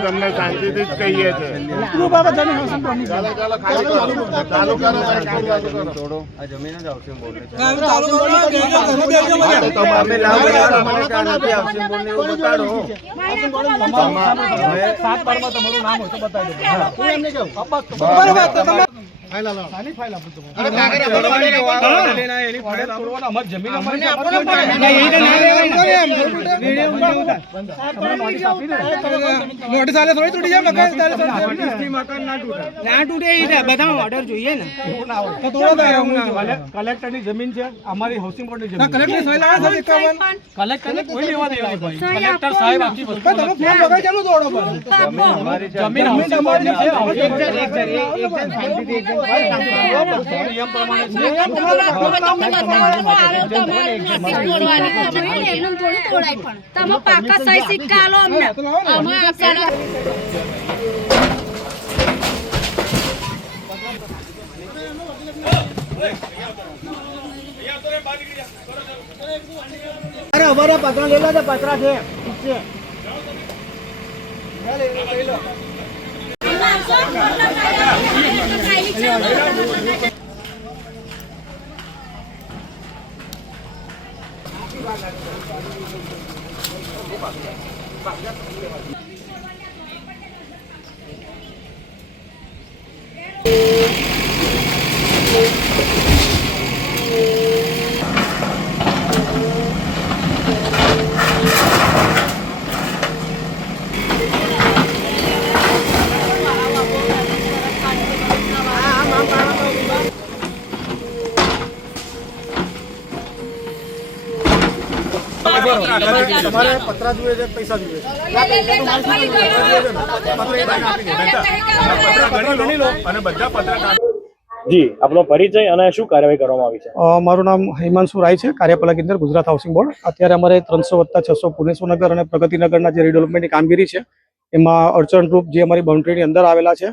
તમને શાંતિથી જ કહીએ છીએ જમીન જ આવશે કલેક્ટર ની જમીન છે અમારી હાઉસિંગ બોર્ડ ની જમીન કલેક્ટર ને કોઈ લેવા દેવા નહીં કલેક્ટર સાહેબ આખી વસ્તુ જમીન હાઉસિંગ બોર્ડ ની છે નિયમ અરે અમારા પતરા લેલા છે પતરા છે તમારે પત્રા જોઈએ છે પૈસા જોઈએ જી આપનો પરિચય અને શું કાર્યવાહી કરવામાં આવી છે? મારું નામ હિમાંશુ રાય છે, કાર્યપાલક ઇજનેર ગુજરાત હાઉસિંગ બોર્ડ. અત્યારે અમારે 300+600 પુનેશ્વરનગર અને પ્રગતિનગરના જે રીડેવલપમેન્ટની કામગીરી છે એમાં અડચણરૂપ જે અમારી બાઉન્ડ્રીની અંદર આવેલા છે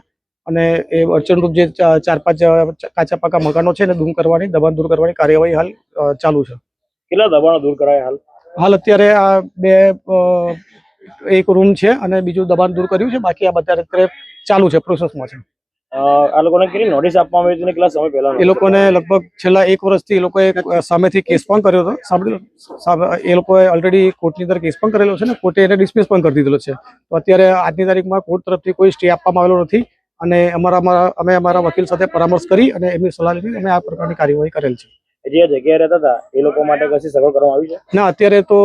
અને એ અડચણરૂપ જે 4-5 કાચા પાકા મકાનો છે એને દૂર કરવાની, દબાણ દૂર કરવાની કાર્યવાહી હાલ ચાલુ છે. કેટલા દબાણો દૂર કરાયા હાલ અત્યારે આ એક રૂમ છે અને બીજું દબાણ દૂર કર્યું છે, બાકી આ અત્યારે ચાલુ છે, પ્રોસેસમાં છે. આ લોકોને કેટલી નોટિસ આપવામાં આવી હતી? કેટલા સમય પહેલા? એ લોકોને લગભગ છેલ્લા 1 વર્ષથી એ લોકોએ સામેથી કેસ પણ કર્યો હતો. એ લોકોએ ઓલરેડી કોર્ટની અંદર કેસ પણ કરેલો છે ને કોર્ટે એને ડિસમિસ પણ કરી દીધેલો છે. તો અત્યારે આજની તારીખમાં કોર્ટ તરફથી કોઈ સ્ટે આપવામાં આવેલો નથી અને અમે અમારા વકીલ સાથે પરામર્શ કરી અને એમની સલાહ લીધી અમે આ પ્રકારની કાર્યવાહી કરેલ છે. જે જગ્યાએ રહેતા હતા એ લોકો માટે કશી સગવડ કરવામાં આવી છે? ના, અત્યારે તો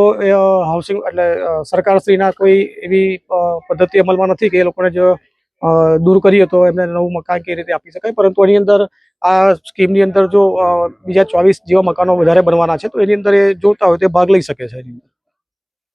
હાઉસિંગ એટલે સરકારશ્રીના કોઈ એવી પદ્ધતિ અમલમાં નથી કે એ લોકોને જો દૂર કરીએ તો એમને નવું મકાન કેવી રીતે આપી શકાય, પરંતુ એની અંદર આ સ્કીમની અંદર જો બીજા 24 જેવા મકાનો વધારે બનવાના છે તો એની અંદર એ જોતા હોય તે ભાગ લઈ શકે છે એની અંદર.